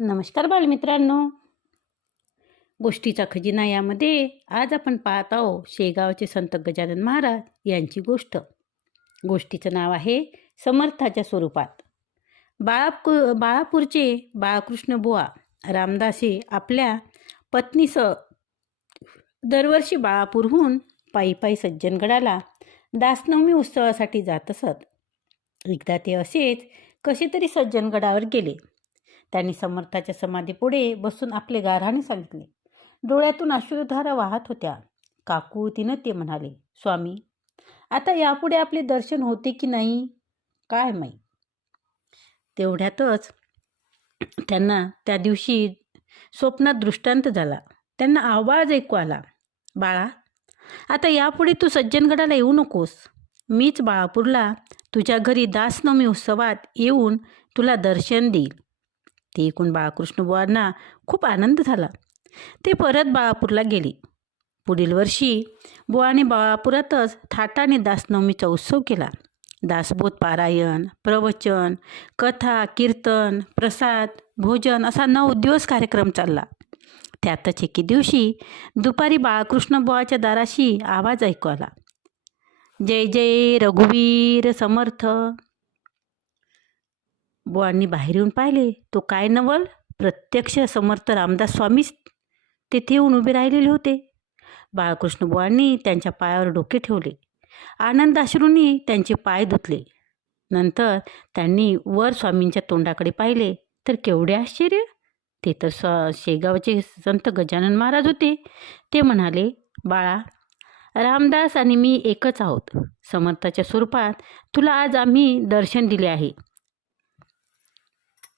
नमस्कार बालमित्रांनो. गोष्टीचा खजिना यामध्ये आज आपण पाहत आहोत शेगावचे संत गजानन महाराज यांची गोष्ट. गोष्टीचं नाव आहे समर्थाच्या स्वरूपात. बाळापू बाळापूरचे बाळकृष्ण बुवा रामदासे आपल्या पत्नीसह दरवर्षी बाळापूरहून पायी पायी सज्जनगडाला दासनवमी उत्सवासाठी जात असत. एकदा ते असेच कसे तरी सज्जनगडावर गेले. त्यांनी समर्थाच्या समाधीपुढे बसून आपले गारहाणे सांगितले. डोळ्यातून अश्रुधारा वाहत होत्या. काकू तिनं ते म्हणाले स्वामी आता यापुढे आपले दर्शन होते की नाही? काय माही तेवढ्यातच त्यांना त्या दिवशी स्वप्नात दृष्टांत झाला. त्यांना आवाज ऐकू आला बाळा आता यापुढे तू सज्जनगडाला येऊ नकोस. मीच बाळापूरला तुझ्या घरी दासनवमी उत्सवात येऊन तुला दर्शन देईल. ते ऐकून बाळकृष्णबुवांना खूप आनंद झाला. ते परत बाळापूरला गेले. पुढील वर्षी बुवाने बाळापुरातच थाटाने दासनवमीचा उत्सव केला. दासबोध पारायण प्रवचन कथा कीर्तन प्रसाद भोजन असा नऊ दिवस कार्यक्रम चालला. त्यातच एके दिवशी दुपारी बाळकृष्ण बुवाच्या दाराशी आवाज ऐकू आला. जय जय रघुवीर समर्थ. बुवांनी बाहेर येऊन पाहिले तो काय नवल? प्रत्यक्ष समर्थ रामदास स्वामीच तेथे येऊन उभे राहिलेले होते. बाळकृष्ण बुवांनी त्यांच्या पायावर डोके ठेवले. आनंदाश्रूंनी त्यांचे पाय धुतले. नंतर त्यांनी वर स्वामींच्या तोंडाकडे पाहिले. तर केवढे आश्चर्य! ते तर स्व शेगावचे संत गजानन महाराज होते. ते म्हणाले बाळा रामदास आणि मी एकच आहोत. समर्थाच्या स्वरूपात तुला आज आम्ही दर्शन दिले आहे.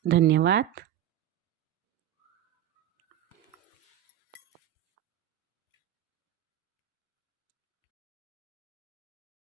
धन्यवाद.